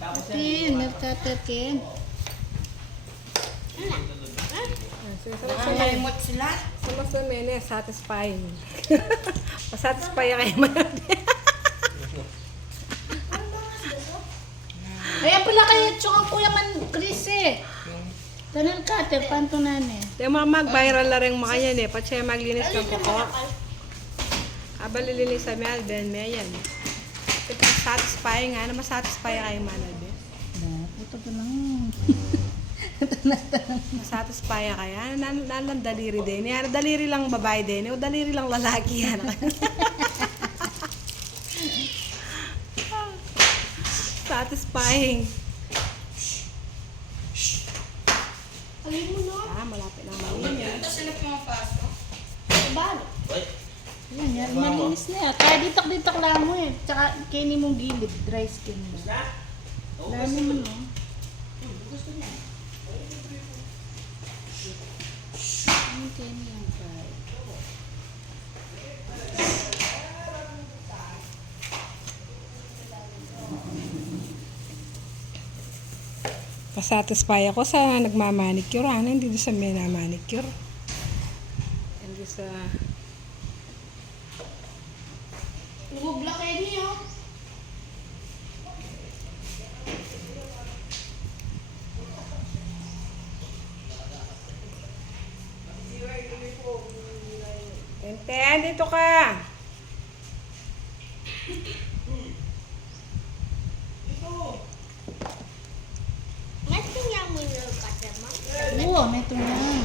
Ken, milk cutter, Ken. Nakakalimot sila. Sa mene, satisfying. Masatisfy kayo man. Kaya pala kayo tsaka kuya man, Chris eh. Tanong cutter, pantunan eh. Di mag-viral na rin mga yan eh. Pati siya maglinis ng kuko. Habang lilinis sa mga alben, may yan. Ito satisfying nga. Masatisfy kayo man alben. Ito ko lang. Masatisfy kaya. Nalang daliri din. Yan, daliri lang babae din. O daliri lang lalaki yan. Satisfying. Alin mo no? Malapit na malinis. Ito sila pumapasok. Balo. Yan, yan. Malinis na yan. Kaya ditok-ditok lang mo eh. Tsaka kini mong gilid. Dry skin mo. Dami mo no. Ano kini yung fry? Pasatisfy ako sa nagmamanicure. Hindi doon sa minamanicure. Hindi sa... Lumubla kayo niyo. Tenten, dito ka! Mas tingnan mo yung kasama. Oo, neto yan.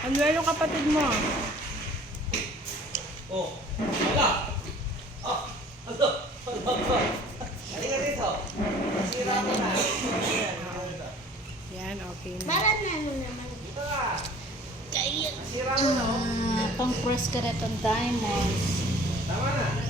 Ano yung kapatid mo? Oh, wala. Oh, ano? Halika dito. Masira ko na. Yan, okay na. Para na ano naman. Dito ka. Kaya. Masira ko na. Pang press ka rin ang diamonds. Tama na.